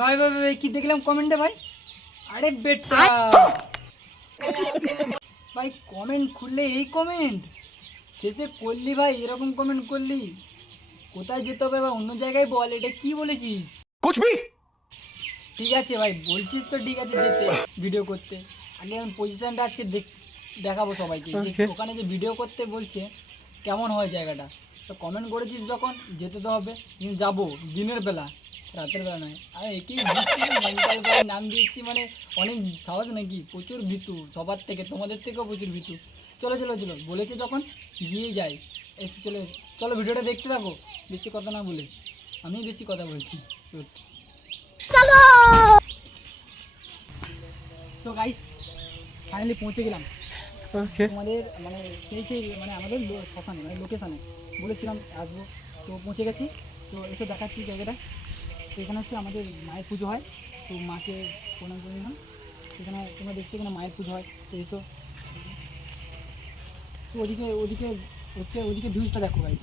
ভাই ভাই ভাই কি দেখলাম কমেন্টে ভাই? আরে বেটা ভাই কমেন্ট খুললে এই কমেন্ট শেষে করলি ভাই, এরকম কমেন্ট করলি। কোথায় যেতে হবে বা অন্য জায়গায় বল, এটা কি বলেছিস? कुछ भी ঠিক আছে ভাই, বলছিস তো ঠিক আছে যেতে ভিডিও করতে। আগে আমি পজিশনটা আজকে দেখাবো সবাইকে যে ওখানে যে ভিডিও করতে বলছে কেমন হয় জায়গাটা। তো কমেন্ট করেছিস যখন যেতে তো হবে, কিন্তু যাবো দিনের বেলা, রাতের বেলা নয়। আর একই মেন্টাল ভাই নাম দিয়েছি, মানে অনেক সাহস নাকি? প্রচুর ভীতু সবার থেকে, তোমাদের থেকেও প্রচুর ভীতু। চলো চলো চলো, বলেছে যখন গিয়ে যাই। এসে চলে চলো, ভিডিওটা দেখতে থাকো, বেশি কথা না বলে। আমি বেশি কথা বলছি সত্যি। তো গাইস ফাইনালি পৌঁছে গেলাম তোমাদের মানে সেই মানে আমাদের শ্মশানে, মানে লোকেশানে বলেছিলাম আসবো। তো পৌঁছে গেছি। তো এসে দেখাচ্ছি জায়গাটা। তো এখানে হচ্ছে আমাদের মায়ের পুজো হয়, তো মাকে প্রণাম করে নিলাম। এখানে তোমরা দেখছো এখানে মায়ের পুজো হয়, তো এসো। তো ওদিকে ওদিকে হচ্ছে, ওদিকে ভিউজটা দেখো ভাই।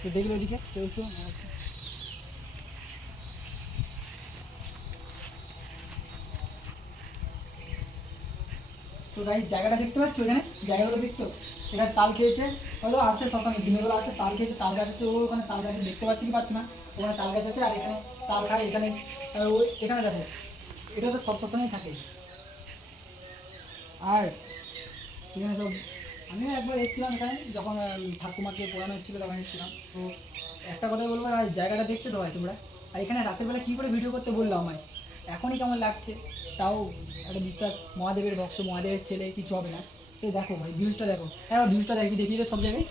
তো দেখলে ওদিকে, তো এসো। তো গাইস জায়গাটা দেখতে পাচ্ছ, এখানে জায়গাগুলো দেখছো? এখানে তাল খেয়েছে, হয়তো আসছে শ্মশানে দিনের বেলা আসছে, তাল খেয়েছে, তাল গাছ আছে, ও ওখানে তাল গাছে দেখতে পাচ্ছি কি পাচ্ছি না, ওখানে তাল গাছ আছে। আর এখানে তাল খায়, এখানে ওই এখানে দেখো, এটা তো সব শ্মশানেই থাকে। আর এখানে সব আমিও একবার এসেছিলাম এখানে, যখন ঠাকুমাকে পড়ানো হচ্ছিলো তখন এসেছিলাম। তো একটা কথাই বলবো, আর জায়গাটা দেখছো তো ভাই তোমরা। আর এখানে রাতের বেলা কী করে ভিডিও করতে বললো আমায়, এখনই কেমন লাগছে। তাও একটা বিশ্বাস, মহাদেবের ভক্ত, মহাদেবের ছেলে, কিছু হবে না। তো দেখো ভাই ভিউজটা দেখো, হ্যাঁ ভিউজটা দেখি, দেখিয়ে সব জায়গায়।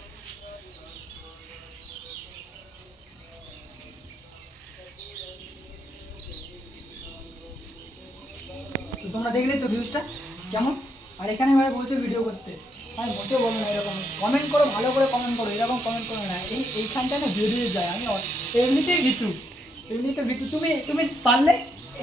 তো তোমরা দেখলে তো ভিউজটা কেমন। আর এখানে ভাই বলছে ভিডিও করতে, আমি মোটেও বলো না এরকম। কমেন্ট করো, ভালো করে কমেন্ট করো, এরকম কমেন্ট করো না। এইখানটা না বেরিয়ে যায়। আমি এমনিতেই ভিতু, এমনিতে ভিতু। তুমি তুমি পারলে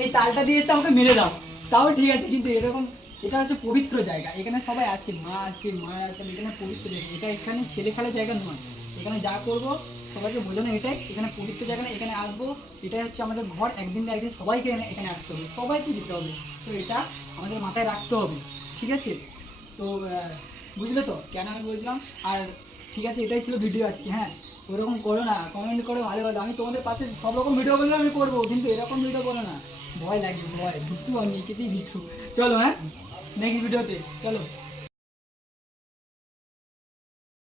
এই তালটা দিয়ে এসে আমাকে মেরে দাও, তাও ঠিক আছে। কিন্তু এরকম, এটা হচ্ছে পবিত্র জায়গা, এখানে সবাই আছে, মা আছে, মা আছে, এখানে পবিত্র জায়গা। এটা এখানে ছেলে খেলার জায়গা নয়। এখানে যা করবো সবাইকে বোঝানো এটাই, এখানে পবিত্র জায়গা না, এখানে আসবো। এটাই হচ্ছে আমাদের ঘর, একদিন না একদিন সবাইকে এখানে আসতে হবে, সবাইকে যেতে হবে। তো এটা আমাদের মাথায় রাখতে হবে, ঠিক আছে? তো বুঝলে তো কেন আমি বলছিলাম। আর ঠিক আছে, এটাই ছিল ভিডিও আজকে। হ্যাঁ ওরকম করো না, কমেন্ট করে ভালো ভালো। আমি তোমাদের পাশে সব রকম ভিডিও করলে আমি করবো, কিন্তু এরকম ভিডিও করো না, ভয় লাগবে, ভয়। ভিট্টু আমি কেটেই ভিট্টু। চলো হ্যাঁ, নেক্সট ভিডিওতে চলো।